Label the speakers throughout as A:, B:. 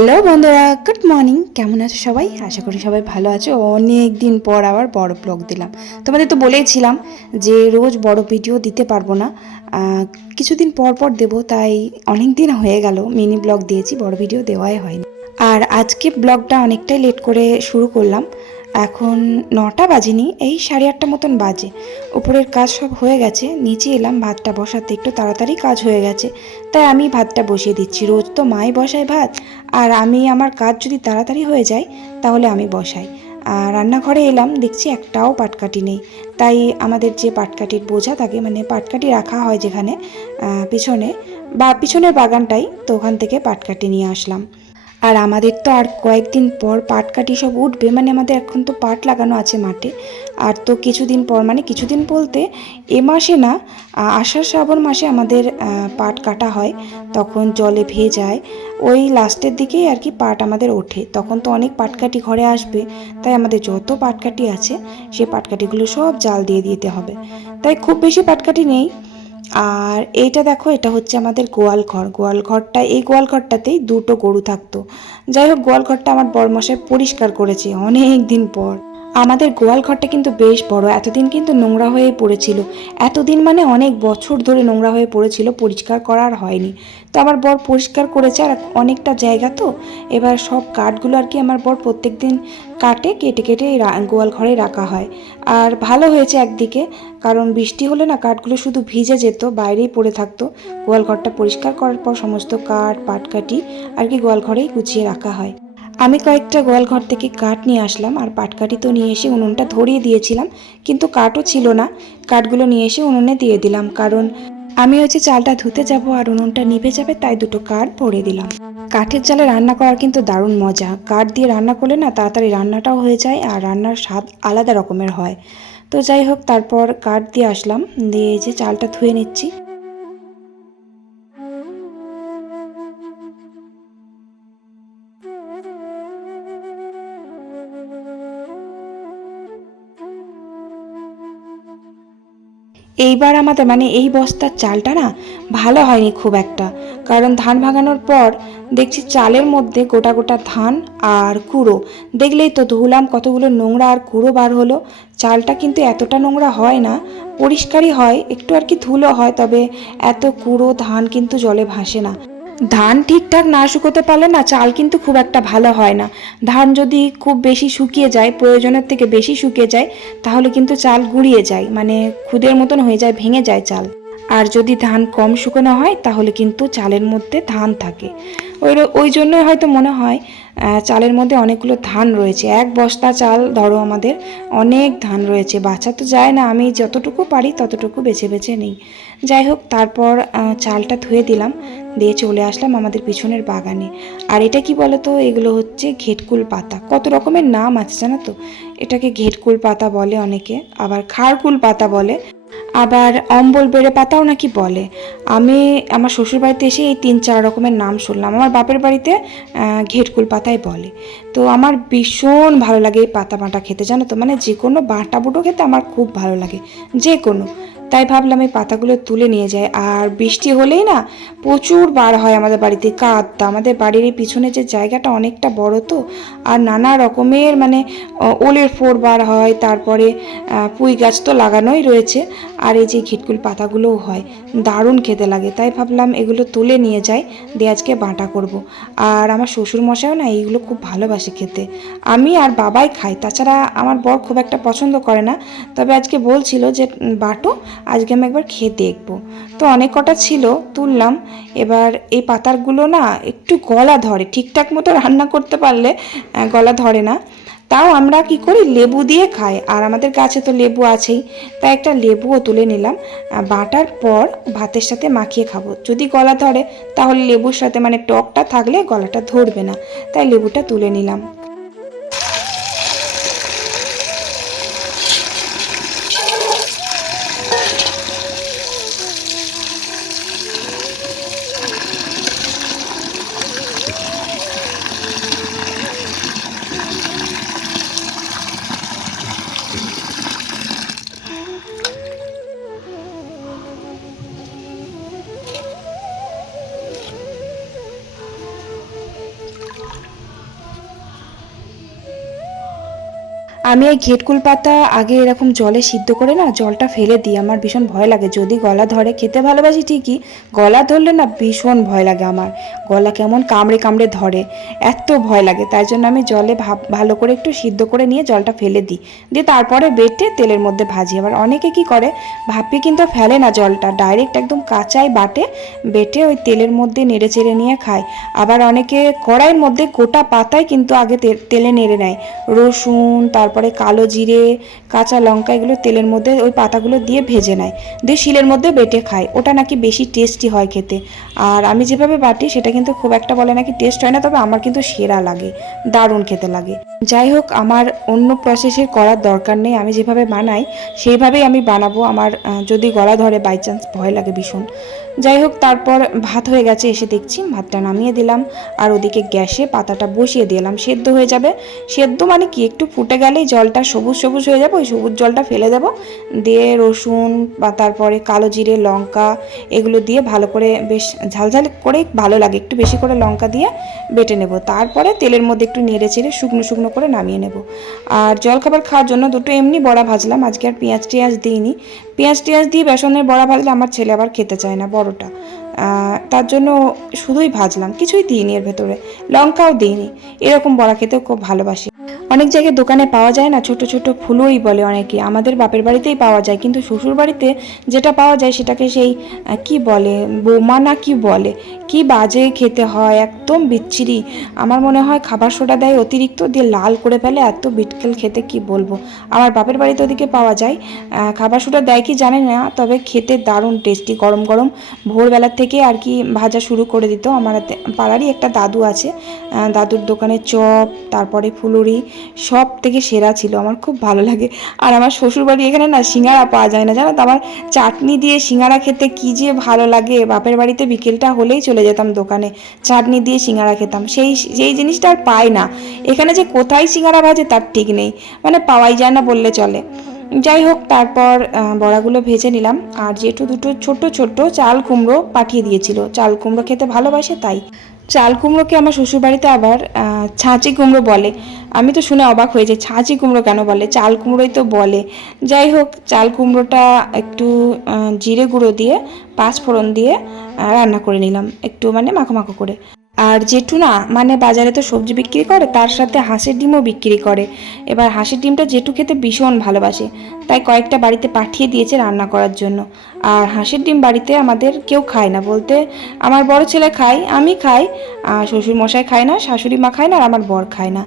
A: Hello বন্ধুরা, good morning. কেমন আছো সবাই? আশা করি সবাই ভালো আছো। অনেক দিন পর আবার বড় ব্লগ দিলাম। তোমাদের তো বলেইছিলাম যে রোজ বড় ভিডিও দিতে পারব না। কিছুদিন পর পর দেবো, তাই অনেক দিন হয়ে গেল মিনি ব্লগ দিয়েছি, বড় ভিডিও দেওয়াই হয়নি। আর আজকে ব্লগটা অনেকটাই লেট করে শুরু করলাম। এখন নটা বাজেনি, এই সাড়ে আটটা মতন বাজে। উপরের কাজ সব হয়ে গেছে, নিচে এলাম, ভাতটা বসাতে একটু তাড়াতাড়ি কাজ হয়ে গেছে। তাই আমি ভাতটা বসিয়ে দিচ্ছি, রোজ তো মাই বসায় ভাত। আর আমি আমার কাজ যদি তাড়াতাড়ি হয়ে যায়, তাহলে আমি বসাই। আর রান্নাঘরে এলাম, দেখছি একটাও পাটকাঠি নেই। তাই আমাদের যে পাটকাঠির বোঝা থাকে মানে পাটকাঠি রাখা হয় যেখানে পিছনে, বা পিছনের বাগানটাই, তো ওখান থেকে পাটকাঠি নিয়ে আসলাম। আর আমাদের তো আর কয়েকদিন পর পাট কাটি সব উঠবে মানে আমাদের এখন তো পাট লাগানো আছে মাঠে। আর তো কিছুদিন পর মানে কিছুদিন বলতে এ মাসে না আষাঢ় শ্রাবণ মাসে আমাদের পাট কাটা হয়, তখন জলে ভেজায় ওই লাস্টের দিকেই আর কি পাট আমাদের ওঠে। তখন তো অনেক পাটকাঠি ঘরে আসবে, তাই আমাদের যত পাটকাঠি আছে সেই পাটকাঠিগুলো সব জাল দিয়ে দিতে হবে। তাই খুব বেশি পাটকাঠি নেই। আর এইটা দেখো, এটা হচ্ছে আমাদের গোয়াল ঘর। গোয়াল ঘরটা, এই গোয়াল ঘরটাতেই দুটো গরু থাকতো। যাই হোক, গোয়াল ঘরটা আমার বরমশাই পরিষ্কার করেছে অনেক দিন পর। আমাদের গোয়াল ঘরটা কিন্তু বেশ বড়, এতদিন কিন্তু নোংরা হয়ে পড়েছিল। এতদিন মানে অনেক বছর ধরে নোংরা হয়ে পড়েছিল, পরিষ্কার করা আর হয়নি। তো আমার বর পরিষ্কার করেছে আর অনেকটা জায়গা তো। এবার সব কাঠগুলো আর কি আমার বর প্রত্যেক দিন কাটে, কেটে কেটে গোয়াল ঘরে রাখা হয়। আর ভালো হয়েছে একদিকে, কারণ বৃষ্টি হলে না কাঠগুলো শুধু ভিজে যেত, বাইরেই পড়ে থাকতো। গোয়াল ঘরটা পরিষ্কার করার পর সমস্ত কাঠ, পাটকাঠি আর কি গোয়াল ঘরেই গুছিয়ে রাখা হয়। আমি কয়েকটা গোয়াল ঘর থেকে কাঠ নিয়ে আসলাম আর পাটকাঠি তো নিয়ে এসে উনুনটা ধরিয়ে দিয়েছিলাম, কিন্তু কাঠও ছিল না। কাঠগুলো নিয়ে এসে উনুনে দিয়ে দিলাম, কারণ আমি হচ্ছে চালটা ধুতে যাব আর উনুনটা নিভে যাবে, তাই দুটো কাঠ ভরে দিলাম। কাঠের চালে রান্না করার কিন্তু দারুণ মজা। কাঠ দিয়ে রান্না করলে না তাড়াতাড়ি রান্নাটাও হয়ে যায় আর রান্নার স্বাদ আলাদা রকমের হয়। তো যাই হোক, তারপর কাঠ দিয়ে আসলাম, দিয়ে যে চালটা ধুয়ে নিচ্ছি। এইবার আমাদের মানে এই বস্তার চালটা না ভালো হয়নি খুব একটা। কারণ ধান ভাঙানোর পর দেখছি চালের মধ্যে গোটা গোটা ধান আর কুড়ো। দেখলেই তো ধুলাম কতগুলো নোংরা আর কুড়ো বার হলো। চালটা কিন্তু এতটা নোংরা হয় না, পরিষ্কারই হয়, একটু আর কি ধুলো হয়, তবে এত কুড়ো ধান কিন্তু জলে ভাসে না। ধান ঠিকঠাক না শুকোতে পারলে না চাল কিন্তু খুব একটা ভালো হয় না। ধান যদি খুব বেশি শুকিয়ে যায়, প্রয়োজনের থেকে বেশি শুকিয়ে যায়, তাহলে কিন্তু চাল গুঁড়িয়ে যায় মানে খুদের মতন হয়ে যায়, ভেঙে যায় চাল। আর যদি ধান কম শুকনো হয়, তাহলে কিন্তু চালের মধ্যে ধান থাকে। ওই ওই জন্যই হয়তো মনে হয় চালের মধ্যে অনেকগুলো ধান রয়েছে। এক বস্তা চাল, ধরো আমাদের, অনেক ধান রয়েছে। বাছা তো যায় না, আমি যতটুকু পারি ততটুকু বেছে বেছে নিই। যাই হোক, তারপর চালটা ধুয়ে দিলাম। দিয়ে চলে আসলাম আমাদের পিছনের বাগানে। আর এটা কি বলো তো এগুলো হচ্ছে ঘেটকুল পাতা। কত রকমের নাম আছে জানো তো? এটাকে ঘেটকুল পাতা বলে অনেকে। আবার খাড়কুল পাতা বলে। আবার অম্বল বেড়ে পাতাও নাকি বলে। আমি আমার শ্বশুর বাড়িতে এসে এই তিন চার রকমের নাম শুনলাম। আমার বাপের বাড়িতে ঘেটকুল পাতাই বলে। তো আমার ভীষণ ভালো লাগে এই পাতা বাঁটা খেতে, জানো তো? মানে যে কোনো বাঁটা বুটো খেতে আমার খুব ভালো লাগে। যে কোনো তাই ভাবলাম এই পাতাগুলো তুলে নিয়ে যাই। আর বৃষ্টি হলেই না প্রচুর বার হয় আমাদের বাড়িতে কাঁদটা আমাদের বাড়ির এই পিছনে যে জায়গাটা অনেকটা বড় তো, আর নানা রকমের মানে ওলের ফোর বার হয়, তারপরে পুঁই গাছ তো লাগানোই রয়েছে, আর এই যে ঘিটকুল পাতাগুলোও হয়। দারুণ খেতে লাগে, তাই ভাবলাম এগুলো তুলে নিয়ে যাই, দিয়ে আজকে বাঁটা করব। আর আমার শ্বশুর মশাইও না এইগুলো খুব ভালোবাসে খেতে। আমি আর বাবাই খাই, তাছাড়া আমার বর খুব একটা পছন্দ করে না। তবে আজকে বলছিল যে বাটো আজকে আমি একবার খেয়ে দেখব। তো অনেক কটা ছিল, তুললাম। এবার এই পাতারগুলো না একটু গলা ধরে, ঠিকঠাক মতো রান্না করতে পারলে গলা ধরে না। তাও আমরা কি করি, লেবু দিয়ে খাই। আর আমাদের গাছে তো লেবু আছেই, তাই একটা লেবুও তুলে নিলাম। বাটার পর ভাতের সাথে মাখিয়ে খাব। যদি গলা ধরে, তাহলে লেবুর সাথে মানে টকটা থাকলে গলাটা ধরবে না। তাই লেবুটা তুলে নিলাম। আমি এই ঘেটকুল পাতা আগে এরকম জলে সিদ্ধ করে না, জলটা ফেলে দিই। আমার ভীষণ ভয় লাগে। যদি গলা ধরে, খেতে ভালোবাসি ঠিকই, গলা ধরলে না ভীষণ ভয় লাগে আমার। গলা কেমন কামড়ে কামড়ে ধরে, এত ভয় লাগে। তাই জন্য আমি জলে ভালো করে একটু সিদ্ধ করে নিয়ে জলটা ফেলে দিই। দিয়ে তারপরে বেটে তেলের মধ্যে ভাজি। আবার অনেকে কি করে ভাপিয়ে কিন্তু ফেলে না জলটা। ডাইরেক্ট একদম কাঁচাই বাটে, বেটে ওই তেলের মধ্যে নেড়ে চেড়ে নিয়ে খায়। আবার অনেকে কড়াইয়ের মধ্যে গোটা পাতায় কিন্তু আগে তেলে নেড়ে নেয়। রসুন, তারপরে কালো জিরে, কাঁচা লঙ্কা এগুলো তেলের মধ্যে ওই পাতাগুলো দিয়ে ভেজে নেয়। দিয়ে শিলের মধ্যে বেটে খায়। ওটা নাকি বেশি টেস্টি হয় খেতে। আর আমি যেভাবে বাটি সেটা কিন্তু খুব একটা বলে নাকি টেস্ট হয় না, তবে আমার কিন্তু সেরা লাগে। দারুণ খেতে লাগে। যাই হোক, আমার অন্য প্রসেসের করার দরকার নেই। আমি যেভাবে বানাই, সেইভাবেই আমি বানাবো। আমার যদি গলা ধরে বাই চান্স ভয় লাগে ভীষণ। যাই হোক, তারপর ভাত হয়ে গেছে, এসে দেখছি ভাতটা নামিয়ে দিলাম। আর ওদিকে গ্যাসে পাতাটা বসিয়ে দিলাম, সেদ্ধ হয়ে যাবে। সেদ্ধ মানে কি, একটু ফুটে গেলেই জলটা সবুজ সবুজ হয়ে যাবে, ওই সবুজ জলটা ফেলে দেবো। দিয়ে রসুন বা তারপরে কালো জিরে, লঙ্কা, এগুলো দিয়ে ভালো করে বেশ ঝালঝাল করে ভালো লাগে, একটু বেশি করে লঙ্কা দিয়ে বেটে নেব। তারপরে তেলের মধ্যে একটু নেড়ে চেড়ে শুকনো শুকনো করে নামিয়ে নেব। আর জলখাবার খাওয়ার জন্য দুটো এমনি বড়া ভাজলাম, আজকে আর পেঁয়াজ টিয়াজ দিইনি। পেঁয়াজ টিয়াজ দিয়ে বেসনের বড়া ভাজলে আমার ছেলে আবার খেতে চায় না বড়টা আহ, তার জন্য শুধুই ভাজলাম কিছুই দিইনি এর ভেতরে। লঙ্কাও দিইনি। এরকম বড়া খেতেও খুব ভালোবাসি। অনেক জায়গায় দোকানে পাওয়া যায় না, ছোট ছোট ফুলোই বলে অনেকে। আমাদের বাপের বাড়িতেই পাওয়া যায়, কিন্তু শ্বশুর বাড়িতে যেটা পাওয়া যায় সেটাকে সেই কি বলে, বোমা না কি বলে, কি বাজে খেতে হয়, একদম বিচ্ছিরি। আমার মনে হয় খাবার সোডা দেয় অতিরিক্ত, দিয়ে লাল করে ফেলে, এত বিটকেল খেতে কি বলব? আমার বাপের বাড়িতে ওদিকে পাওয়া যায় খাবার সোডা দেয় কি জানে না, তবে খেতে দারুণ টেস্টি, গরম গরম। ভোরবেলার থেকে আর কি ভাজা শুরু করে দিত। আমার পাড়ারই একটা দাদু আছে দাদুর দোকানে চপ, তারপরে ফুলুরি সব থেকে সেরা ছিল, আমার খুব ভালো লাগে। আর আমার শ্বশুরবাড়ি এখানে না সিঙ্গারা পাওয়া যায় না, জানো তো? আমার চাটনি দিয়ে সিঙ্গারা খেতে কি যে ভালো লাগে। বাপের বাড়িতে বিকেলটা হলেই চলে যেতাম দোকানে, চাটনি দিয়ে সিঙ্গারা খেতাম। সেই সেই জিনিসটা আর পাই না। এখানে যে কোথায় সিঙ্গারা ভাজে তার ঠিক নেই মানে পাওয়াই যায় না বললে চলে। যাই হোক, তারপর বড়াগুলো ভেজে নিলাম। আর জেঠু দুটো ছোট ছোট চাল কুমড়ো পাঠিয়ে দিয়েছিল। চাল কুমড়ো খেতে ভালোবাসে তাই। চাল কুমড়োকে আমার শ্বশুরবাড়িতে আবার ছাঁচি কুমড়ো বলে। আমি তো শুনে অবাক হয়ে যাই ছাঁচি কুমড়ো কেন বলে? চাল কুমড়োই তো বলে। যাই হোক, চাল কুমড়োটা একটু জিরে গুঁড়ো দিয়ে, পাঁচ ফোড়ন দিয়ে রান্না করে নিলাম। একটু মানে মাখো মাখো করে। আর জেঠু না মানে বাজারে তো সবজি বিক্রি করে, তার সাথে হাঁসের ডিমও বিক্রি করে। এবার হাঁসের ডিমটা জেঠু খেতে ভীষণ ভালোবাসে, তাই কয়েকটা বাড়িতে পাঠিয়ে দিয়েছে রান্না করার জন্য। আর হাঁসের ডিম বাড়িতে আমাদের কেউ খায় না, বলতে আমার বড় ছেলে খায়, আমি খাই শ্বশুর মশাই খায় না, শাশুড়ি মা খায় না, আর আমার বর খায় না।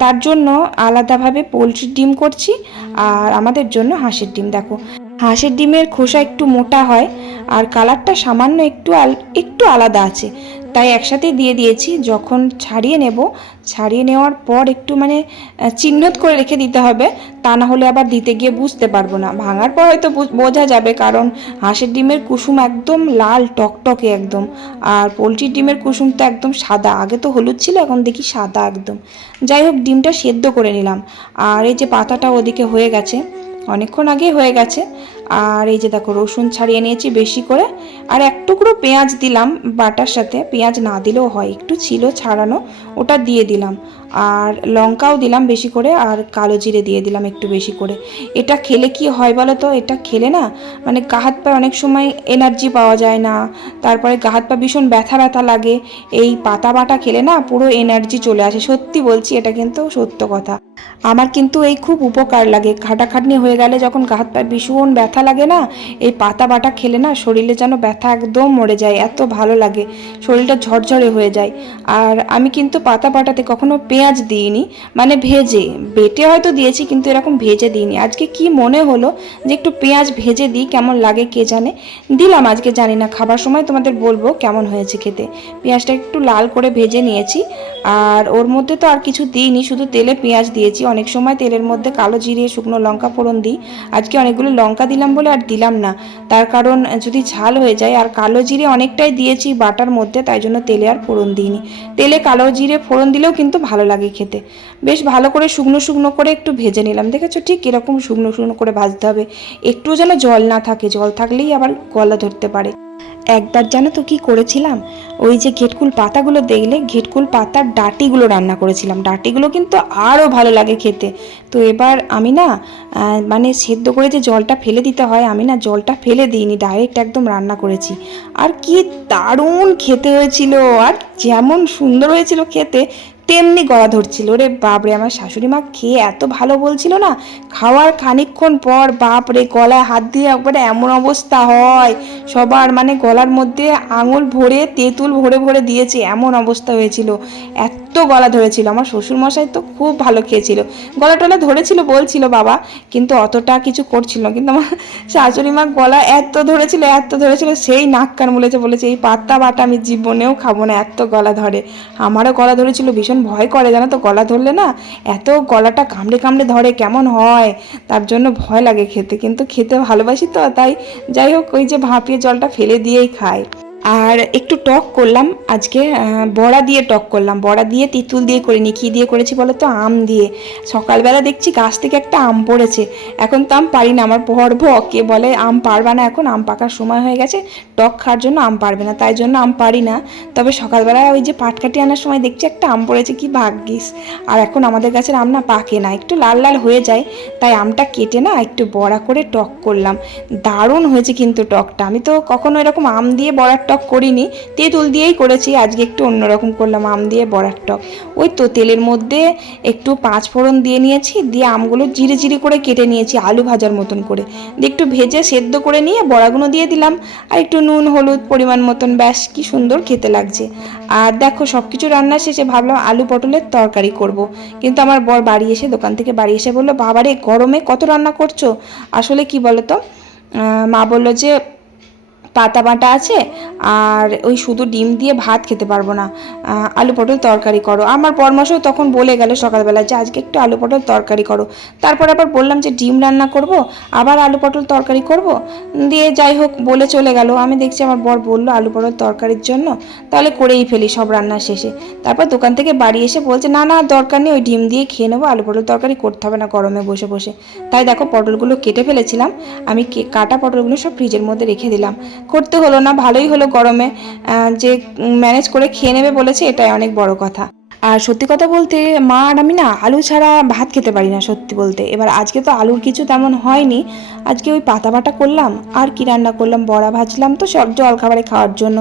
A: তার জন্য আলাদাভাবে পোলট্রির ডিম করছি, আর আমাদের জন্য হাঁসের ডিম, দেখো। হাঁসের ডিমের খোসা একটু মোটা হয় আর কালারটা সামান্য একটু একটু আলাদা আছে। তাই একসাথেই দিয়ে দিয়েছি। যখন ছাড়িয়ে নেব, ছাড়িয়ে নেওয়ার পর একটু মানে চিহ্নত করে রেখে দিতে হবে। তা না হলে আবার দিতে গিয়ে বুঝতে পারব না। ভাঙার পর হয়তো বোঝা যাবে, কারণ হাঁসের ডিমের কুসুম একদম লাল, টকটকে একদম। আর পোলট্রির ডিমের কুসুম তো একদম সাদা। আগে তো হলুদ ছিল, এখন দেখি সাদা একদম। যাই হোক, ডিমটা সেদ্ধ করে নিলাম। আর এই যে পাতাটা ওদিকে হয়ে গেছে, অনেকক্ষণ আগেই হয়ে গেছে। আর এই যে দেখো, রসুন ছাড়িয়ে নিয়েছি বেশি করে। আর এক টুকরো পেঁয়াজ দিলাম বাটার সাথে। পেঁয়াজ না দিলেও হয়, একটু ছিল ছাড়ানো। ওটা দিয়ে দিলাম। আর লঙ্কাও দিলাম বেশি করে, আর কালো জিরে দিয়ে দিলাম একটু বেশি করে। এটা খেলে কি হয় বলো তো? এটা খেলে না মানে গা হাত পায়ে অনেক সময় এনার্জি পাওয়া যায় না। তারপরে গা হাত পা ভীষণ ব্যথা ব্যথা লাগে। এই পাতা বাটা খেলে না পুরো এনার্জি চলে আসে। সত্যি বলছি, এটা কিন্তু সত্য কথা। আমার কিন্তু এই খুব উপকার লাগে। খাটাখাটনি হয়ে গেলে যখন গা হাত পায়ে ভীষণ ব্যথা লাগে না, এই পাতা বাটা খেলে না শরীরে যেন ব্যথা একদম মরে যায়, এত ভালো লাগে। শরীরটা ঝরঝরে হয়ে যায়। আর আমি কিন্তু পাতা বাটাতে কখনো পেঁয়াজ দিইনি মানে ভেজে। বেটে হয়তো দিয়েছি, কিন্তু এরকম ভেজে দিইনি। আজকে কি মনে হলো যে একটু পেঁয়াজ ভেজে দিই, কেমন লাগে কে জানে? দিলাম আজকে, জানি না, খাবার সময় তোমাদের বলব কেমন হয়েছে খেতে। পেঁয়াজটা একটু লাল করে ভেজে নিয়েছি, আর ওর মধ্যে তো আর কিছু দিইনি, শুধু তেলে পেঁয়াজ দিয়েছি। অনেক সময় তেলের মধ্যে কালো জিরে, শুকনো লঙ্কা ফোড়ন দিই। আজকে অনেকগুলো লঙ্কা দিলাম বলে আর দিলাম না। তার কারণ যদি ঝাল হয়ে যায়, আর কালো জিরে অনেকটাই দিয়েছি বাটার মধ্যে, তাই জন্য তেলে আর ফোড়ন দিইনি। তেলে কালো জিরে ফোড়ন দিলেও কিন্তু ভালো লাগে খেতে। বেশ ভালো করে শুকনো শুকনো করে একটু ভেজে নিলাম, দেখেছ? ঠিক এরকম শুকনো শুকনো করে ভাজতে হবে। একটু যেন জল না থাকে, জল থাকলেই আবার গলা ধরতে পারে। একবার জানো তো কি করেছিলাম? ওই যে ঘেটকুল পাতাগুলো দেখলে, ঘেটকুল পাতার ডাটিগুলো রান্না করেছিলাম। ডাটিগুলো কিন্তু আরও ভালো লাগে খেতে। তো এবার আমি না মানে সেদ্ধ করে যে জলটা ফেলে দিতে হয়, আমি না জলটা ফেলে দিইনি ডাইরেক্ট একদম রান্না করেছি। আর কি দারুণ খেতে হয়েছিল, আর যেমন সুন্দর হয়েছিল খেতে তেমনি গলা ধরছিল। রে বাপরে, আমার শাশুড়ি মা খেয়ে এত ভালো বলছিল না? খাওয়ার খানিকক্ষণ পর বাপরে, গলায় হাত দিয়ে একবারে এমন অবস্থা হয়। সবার মানে গলার মধ্যে আঙুল ভরে, তেঁতুল ভরে ভরে দিয়েছে, এমন অবস্থা হয়েছিল। এত গলা ধরেছিল। আমার শ্বশুর মশাই তো খুব ভালো খেয়েছিল। গলা টলা ধরেছিল বলছিল বাবা, কিন্তু অতটা কিছু করছিল না। কিন্তু আমার শাশুড়ি মা গলা এত ধরেছিল এত ধরেছিল, সেই নাক কান বলেছে বলেছে, এই পাত্তা বাটা আমি জীবনেও খাব না, এত গলা ধরে। আমারও গলা ধরেছিল, ভীষণ ভয় করে, জানো তো, গলা ধরলে না, এত গলাটা কামড়ে কামড়ে ধরে, কেমন হয়? তার জন্য ভয় লাগে খেতে, কিন্তু খেতে ভালোবাসি তো, তাই যাই হোক, ওই যে ভাপিয়ে জলটা ফেলে দিয়েই খাই আর একটু টক করলাম, আজকে বড়া দিয়ে টক করলাম। বড়া দিয়ে তিতুল দিয়ে করিনি, কী দিয়ে করেছি বলো তো আম দিয়ে। সকালবেলা দেখছি গাছ থেকে একটা আম পড়েছে। এখন তো আম পারি না, আমার বর কে বলে, আম পারবা না এখন, আম পাকার সময় হয়ে গেছে, টক খাওয়ার জন্য আম পারবে না, তাই জন্য আম পারি না। তবে সকালবেলা ওই যে পাটকাটি আনার সময় দেখছি একটা আম পড়েছে, কি ভাগ্যিস। আর এখন আমাদের গাছের আম না পাকে না, একটু লাল লাল হয়ে যায়, তাই আমটা কেটে না একটু বড়া করে টক করলাম। দারুণ হয়েছে কিন্তু টকটা। আমি তো কখনো এরকম আম দিয়ে বড়ার টক করিনি, তেঁতুল দিয়েই করেছি, আজকে একটু অন্যরকম করলাম, আম দিয়ে বড়ার টক। ওই তো তেলের মধ্যে একটু পাঁচ ফোড়ন দিয়ে নিয়েছি, দিয়ে আমগুলো জিরে জিরে করে কেটে নিয়েছি, আলু ভাজার মতন করে। দিয়ে একটু ভেজে সেদ্ধ করে নিয়ে বড়াগুলো দিয়ে দিলাম, আর একটু নুন, হলুদ পরিমাণ মতন, ব্যাস, কি সুন্দর খেতে লাগছে। আর দেখো সব কিছু রান্না শেষে ভাবলাম আলু পটলের তরকারি করব। কিন্তু আমার বর বাড়ি এসে, দোকান থেকে বাড়ি এসে বলল, বাবারে, গরমে কত রান্না করছ? আসলে কি বলো তো মা বলল যে পাতা বাটা আছে আর ওই শুধু ডিম দিয়ে ভাত খেতে পারব না। আলু পটল তরকারি করো। আমার পরমাসও তখন বলে গেল সকালবেলা যে, আজকে একটু আলু পটল তরকারি করো। তারপর আবার বললাম যে, ডিম রান্না করব, আবার আলু পটল তরকারি করব? দিয়ে যাই হোক, বলে চলে গেল। আমি দেখছি আমার বর বলল, আলু পটল তরকারির জন্য তাহলে করেই ফেলি সব রান্না শেষে। তারপর দোকান থেকে বাড়ি এসে বলছে, না না, দরকার নেই, ওই ডিম দিয়ে খেয়ে নেব, আলু পটল তরকারি করতে হবে না গরমে বসে বসে। তাই দেখো পটলগুলো কেটে ফেলেছিলাম। আমি কাটা পটলগুলো সব ফ্রিজের মধ্যে রেখে দিলাম। করতে হলো না, ভালোই হলো গরমে যে ম্যানেজ করে খেয়ে নেবে বলেছে, এটাই অনেক বড় কথা। আর সত্যি কথা বলতে, মা আর আমি না, আলু ছাড়া ভাত খেতে পারি না সত্যি বলতে। এবার আজকে তো আলুর কিছু তেমন হয়নি। আজকে ওই পাতা বাটা করলাম, আর কি রান্না করলাম, বড়া ভাজলাম, তো সব জল খাবারে খাওয়ার জন্য।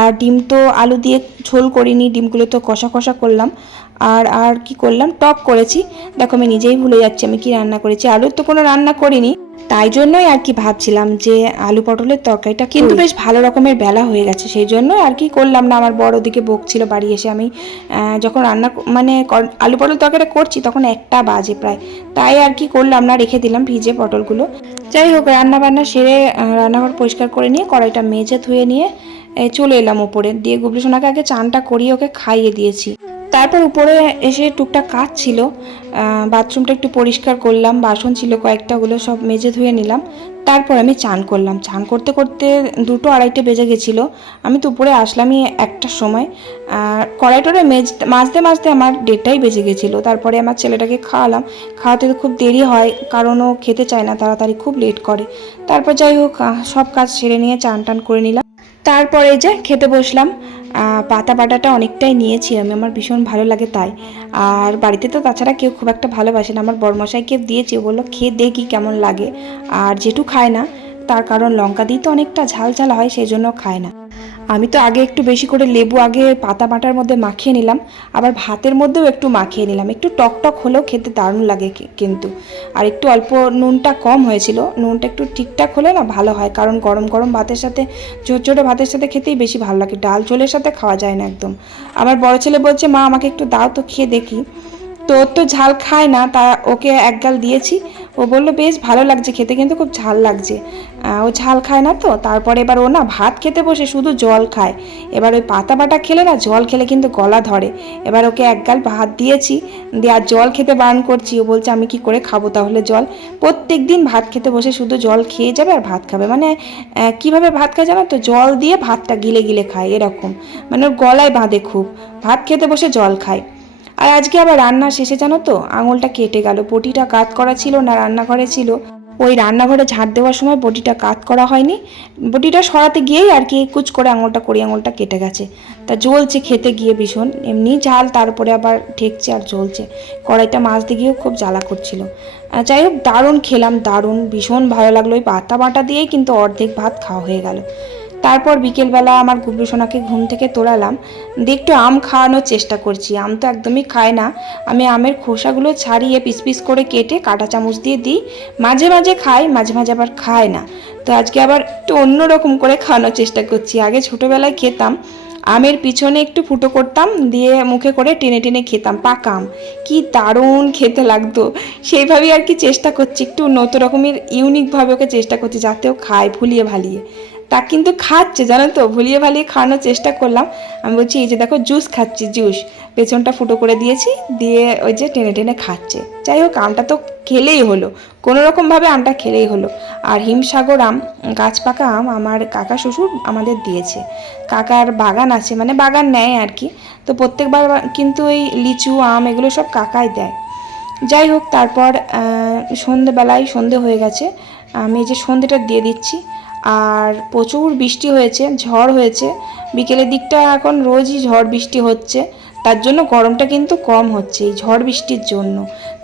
A: আর ডিম তো আলু দিয়ে ঝোল করিনি, ডিমগুলো তো কষা কষা করলাম। আর আর কি করলাম? টক করেছি। দেখো আমি নিজেই ভুলে যাচ্ছি আমি কি রান্না করেছি। আলুর তো কোনো রান্না করিনি। তাই জন্যই আর কি ভাবছিলাম যে আলু পটলের তরকারিটা কিন্তু বেশ ভালো রকমের বেলা হয়ে গেছে। সেই জন্য আর কি করলাম না। আমার বড় দিকে বকছিল বাড়ি এসে। আমি যখন রান্না মানে আলু পটল তরকারিটা করছি তখন একটা বাজে প্রায়। তাই আর কি করলাম না রেখে দিলাম ভিজে পটলগুলো। যাই হোক রান্না বান্না সেরে রান্নাঘর পরিষ্কার করে নিয়ে কড়াইটা মেজে ধুয়ে নিয়ে চলে এলাম ওপরে। দিয়ে গুবলি সোনাকে আগে চানটা করিয়ে ওকে খাইয়ে দিয়েছি। তারপর উপরে এসে টুকটাক কাজ ছিল। বাথরুমটা একটু পরিষ্কার করলাম, বাসন ছিল কয়েকটা, ওগুলো সব মেজে ধুয়ে নিলাম। তারপর আমি চান করলাম। চান করতে করতে দুটো আড়াইটে বেজে গেছিল। আমি তো উপরে আসলামই একটার সময়। আর কড়াইটরে মেজ, মাজতে মাজতে আমার দেড়টাই বেজে গেছিল। তারপরে আমার ছেলেটাকে খাওয়ালাম। খাওয়াতে তো খুব দেরি হয়, কারণ ও খেতে চায় না, তাড়াতাড়ি খুব লেট করে। তারপর যাই হোক সব কাজ সেরে নিয়ে চান টান করে নিলাম। তারপরে যে খেতে বসলাম। পাতা বাটাটা অনেকটাই নিয়েছি, আমি, আমার ভীষণ ভালো লাগে তাই। আর বাড়িতে তো তাছাড়া কেউ খুব একটা ভালোবাসে না। আমার বরমশাইকে দিয়েছি বলল, খেয়ে দেখি কেমন লাগে। আর যেটু খায় না, তার কারণ লঙ্কা দিয়ে তো অনেকটা ঝাল ঝাল হয়, সেই জন্য খায় না। আমি তো আগে একটু বেশি করে লেবু আগে পাতা বাটার মধ্যে মাখিয়ে নিলাম, আবার ভাতের মধ্যেও একটু মাখিয়ে নিলাম। একটু টক টক হলেও খেতে দারুণ লাগে কিন্তু। আর একটু অল্প নুনটা কম হয়েছিল, নুনটা একটু ঠিকঠাক হলে না ভালো হয়, কারণ গরম গরম ভাতের সাথে ঝোরঝোরে ভাতের সাথে খেতেই বেশি ভালো লাগে, ডাল ঝোলের সাথে খাওয়া যায় না একদম। আমার বড় ছেলে বলছে, মা, আমাকে একটু দাও তো, খেয়ে দেখি। তো ওর তো ঝাল খায় না, তা ওকে এক গাল দিয়েছি ও বলল, বেশ, ভালো লাগছে খেতে, কিন্তু খুব ঝাল লাগছে। ও ঝাল খায় না তো, তারপরে এবার ও না ভাত খেতে বসে শুধু জল খায়। এবার ওই পাতা বাটা খেলে না, জল খেলে কিন্তু গলা ধরে। এবার ওকে এক গাল ভাত দিয়েছি, দিয়ে আর জল খেতে বারণ করছি। ও বলছে, আমি কি করে খাব তাহলে জল? প্রত্যেক দিন ভাত খেতে বসে শুধু জল খেয়ে যাবে আর ভাত খাবে। মানে কীভাবে ভাত খায় জানো তো, জল দিয়ে ভাতটা গিলে গিলে খায়, এরকম। মানে ওর গলায় বাঁধে খুব। ভাত খেতে বসে জল খায়। আর আজকে আবার রান্না শেষে জানো তো? আঙুলটা কেটে গেল। বটিটা কাত করা ছিল না, রান্নাঘরে ছিল। ওই রান্নাঘরে ঝাড় দেওয়ার সময় বটিটা কাত করা হয়নি। বটিটা সরাতে গিয়েই আর কি কুচ করে আঙুলটা করি, আঙুলটা কেটে গেছে। তা জ্বলছে খেতে গিয়ে ভীষণ। এমনি ঝাল, তারপরে আবার ঠেকছে আর জ্বলছে। কড়াইটা মাজতে গিয়েও খুব জ্বালা করছিল। যাই হোক, দারুণ খেলাম, দারুণ। ভীষণ ভালো লাগল। ওই পাতা বাটা দিয়েই কিন্তু অর্ধেক ভাত খাওয়া হয়ে গেল। তারপর বিকেলবেলা আমার গুবলু সোনাকে ঘুম থেকে তোড়ালাম দিয়ে একটু আম খাওয়ানোর চেষ্টা করছি, আম তো একদমই খায় না। আমি আমের খোসাগুলো ছাড়িয়ে পিস পিস করে কেটে কাঁটা চামচ দিয়ে দিই। মাঝে মাঝে খাই, মাঝে মাঝে আবার খায় না। তো আজকে আবার একটু অন্যরকম করে খাওয়ানোর চেষ্টা করছি। আগে ছোটোবেলায় খেতাম, আমের পিছনে একটু ফুটো করতাম, দিয়ে মুখে করে টেনে টেনে খেতাম, পাকা আম। কি দারুণ খেতে লাগতো। সেইভাবেই আর কি চেষ্টা করছি, একটু নতুন রকমের ইউনিকভাবে ওকে চেষ্টা করছি, যাতে ও খায় ভুলিয়ে ভালিয়ে। তা কিন্তু খাচ্ছে, জানো তো? ভুলিয়ে ভালিয়ে খাওয়ানোর চেষ্টা করলাম। আমি বলছি, এই যে দেখো, জুস খাচ্ছি, জুস। পেছনটা ফুটো করে দিয়েছি, দিয়ে ওই যে টেনে টেনে খাচ্ছে। যাই হোক, আমটা তো খেলেই হলো। কোনো রকমভাবে আমটা খেলেই হলো। আর হিমসাগর আম, গাছ পাকা আম আমার কাকা শ্বশুর আমাদের দিয়েছে। কাকার বাগান আছে মানে বাগান নেয় আর কি। তো প্রত্যেকবার কিন্তু ওই লিচু, আম এগুলো সব কাকাই দেয়। যাই হোক, তারপর সন্ধেবেলায় সন্ধে হয়ে গেছে। আমি এই যে সন্ধেটা দিয়ে দিচ্ছি। আর প্রচুর বৃষ্টি হয়েছে ঝড় হয়েছে। বিকেলের দিকটা এখন রোজই ঝড় বৃষ্টি হচ্ছে। তার জন্য গরমটা কিন্তু কম হচ্ছে, এই ঝড় বৃষ্টির জন্য।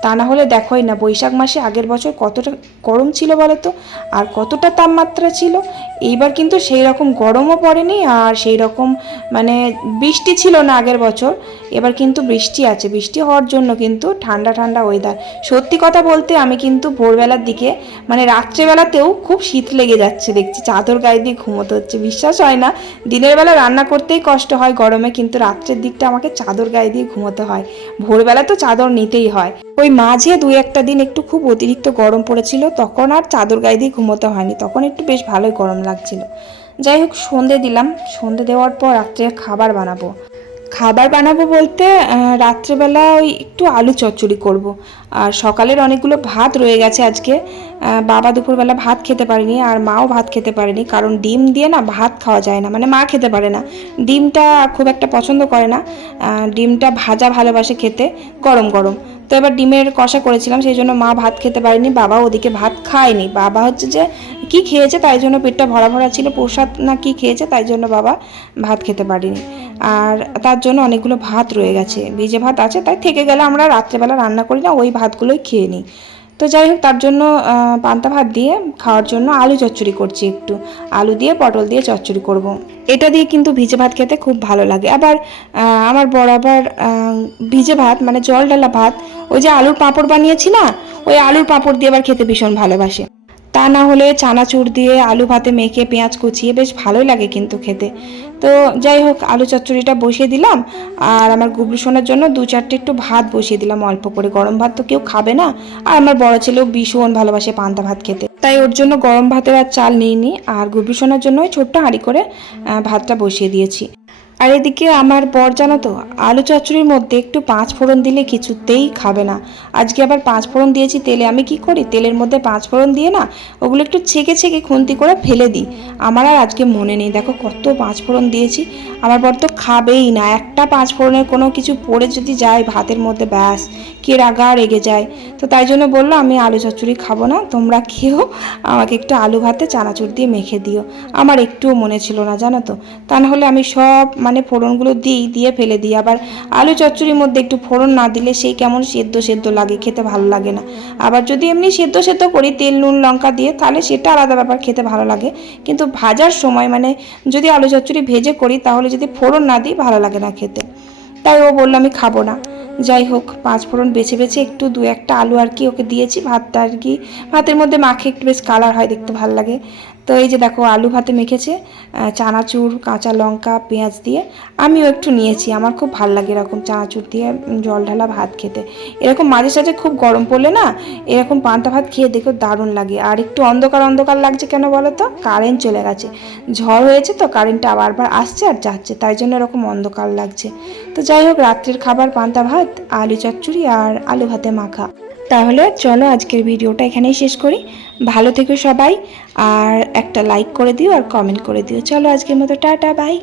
A: তা না হলে দেখোই না, বৈশাখ মাসে আগের বছর কতটা গরম ছিল বলো তো? আর কতটা তাপমাত্রা ছিল? এইবার কিন্তু সেই রকম গরমও পড়েনি আর সেই রকম মানে বৃষ্টি ছিল না আগের বছর। এবার কিন্তু বৃষ্টি আছে, বৃষ্টি হওয়ার জন্য কিন্তু ঠান্ডা ঠান্ডা ওয়েদার সত্যি কথা বলতে আমি কিন্তু ভোরবেলার দিকে মানে রাত্রেবেলাতেও খুব শীত লেগে যাচ্ছে, দেখছি চাদর গায়ে দিয়ে ঘুমোতে হচ্ছে, বিশ্বাস হয় না। দিনের বেলা রান্না করতেই কষ্ট হয়, গরমে কিন্তু রাত্রের দিকটা আমাকে চাদর গায়ে দিয়ে ঘুমোতে হয়। ভোরবেলা তো চাদর নিতেই হয়। ওই মাঝে দুই একটা দিন একটু খুব অতিরিক্ত গরম পড়েছিল, তখন আর চাদর গায়ে দিয়ে ঘুমোতে হয়নি। তখন একটু বেশ ভালোই গরম লাগছিল। যাই হোক, সন্ধে দিলাম। সন্ধে দেওয়ার পর রাত্রে খাবার বানাবো। খাবার বানাবো বলতে রাত্রেবেলা ওই একটু আলু চচ্চড়ি করব। আর সকালের অনেকগুলো ভাত রয়ে গেছে আজকে। বাবা দুপুরবেলা ভাত খেতে পারেনি, আর মাও ভাত খেতে পারেনি, কারণ ডিম দিয়ে না ভাত খাওয়া যায় না। মানে মা খেতে পারে না। ডিমটা খুব একটা পছন্দ করে না। ডিমটা ভাজা ভালোবাসে খেতে, গরম গরম। তো এবার ডিমের কষা করেছিলাম, সেই জন্য মা ভাত খেতে পারেনি বাবা ওদিকে ভাত খায়নি। বাবা হচ্ছে যে কি খেয়েছে তাই জন্য পেটটা ভরা ভরা ছিল, প্রসাদ না কি খেয়েছে তাই জন্য বাবা ভাত খেতে পারেনি। আর তার জন্য অনেকগুলো ভাত রয়ে গেছে, ভিজে ভাত আছে তাই থেকে গেলে আমরা রাত্রেবেলা রান্না করি না, ওই ভাতগুলোই খেয়ে নিই। তো যাই হোক, তার জন্য পান্তা ভাত দিয়ে খাওয়ার জন্য আলু চচ্চড়ি করছি একটু। আলু দিয়ে, পটল দিয়ে চচ্চড়ি করব। এটা দিয়ে কিন্তু ভিজে ভাত খেতে খুব ভালো লাগে। আবার আমার বরাবর ভিজে ভাত মানে জল ডালা ভাত, ওই যে আলুর পাঁপড় বানিয়েছি না, ওই আলুর পাঁপড় দিয়ে আবার খেতে ভীষণ ভালোবাসে। তা না হলে চানাচুর দিয়ে আলু ভাতে মেখে পেঁয়াজ কুচিয়ে বেশ ভালোই লাগে কিন্তু খেতে। তো যাই হোক, আলু চচ্চড়িটা বসিয়ে দিলাম আর আমার গুবলু সোনার জন্য দু চারটে একটু ভাত বসিয়ে দিলাম অল্প করে। গরম ভাত তো কেউ খাবে না আর আমার বড় ছেলেও ভীষণ ভালোবাসে পান্তা ভাত খেতে। তাই ওর জন্য গরম ভাতের আর চাল নিইনি আর গুবলু সোনার জন্য ছোট্ট হাঁড়ি করে ভাতটা বসিয়ে দিয়েছি। আর এদিকে আমার বর জানো তো, আলু চচ্চড়ির মধ্যে একটু পাঁচ ফোড়ন দিলে কিছুতেই খাবে না। আজকে আবার পাঁচ ফোড়ন দিয়েছি, তেলে আমি কি করি? তেলের মধ্যে পাঁচ ফোড়ন দিয়ে না, ওগুলো একটু ছেঁকে ছেঁকে খুন্তি করে ফেলে দিই। আমার আর আজকে মনে নেই, দেখো কত পাঁচ ফোড়ন দিয়েছি। আমার বর তো খাবেই না, একটা পাঁচ ফোড়নের কোনো কিছু পড়ে যদি যায় ভাতের মধ্যে, ব্যাস, কে রাগা রেগে যায়। তো তাই জন্য বলল, আমি আলু চচ্চড়ি খাব না, তোমরা খেও, আমাকে একটু আলু ভাতে চানাচুর দিয়ে মেখে দিও। আমার একটুও মনে ছিল না, জানো তো। তা নাহলে আমি সব মানে ফোড়নগুলো দিই, দিয়ে ফেলে দিই। আবার আলু চচ্চড়ির মধ্যে একটু ফোড়ন না দিলে সেই কেমন সেদ্ধ সেদ্ধ লাগে, খেতে ভালো লাগে না। আবার যদি এমনি সেদ্ধ সেদ্ধ করি, তেল, নুন, লঙ্কা দিয়ে, তাহলে সেটা আলাদা ব্যাপার, খেতে ভালো লাগে। কিন্তু ভাজার সময় মানে যদি আলু চচ্চড়ি ভেজে করি, তাহলে যদি ফোড়ন না দিই, ভালো লাগে না খেতে। তাই ও বলল, আমি খাব না। যাই হোক, পাঁচ ফোড়ন বেছে বেছে একটু দু একটা আলু আর কি ওকে দিয়েছি। ভাতটা আর কি, ভাতের মধ্যে মাখে একটু বেশ কালার হয়, দেখতে ভালো লাগে। তো এই যে দেখো, আলু ভাতে মেখেছে চানাচুর, কাঁচা লঙ্কা, পেঁয়াজ দিয়ে। আমিও একটু নিয়েছি, আমার খুব ভালো লাগে এরকম চানাচুর দিয়ে জল ঢালা ভাত খেতে। এরকম মাঝে সাঝে খুব গরম পড়লে না, এরকম পান্তা ভাত খেয়ে দেখো দারুণ লাগে। আর একটু অন্ধকার অন্ধকার লাগছে কেন বলো তো? কারেন্ট চলে গেছে। ঝড় হয়েছে তো কারেন্টটা আবার বার আসছে আর যাচ্ছে, তাই জন্য এরকম অন্ধকার লাগছে। তো যাই হোক, রাত্রির খাবার পান্তা ভাত, আলু চচ্চড়ি আর আলু ভাতে মাখা। তাহলে চলো আজকের ভিডিওটা এখানেই শেষ করি। ভালো থেকো সবাই, আর একটা লাইক করে দিও আর কমেন্ট করে দিও। চলো আজকের মতো, টাটা বাই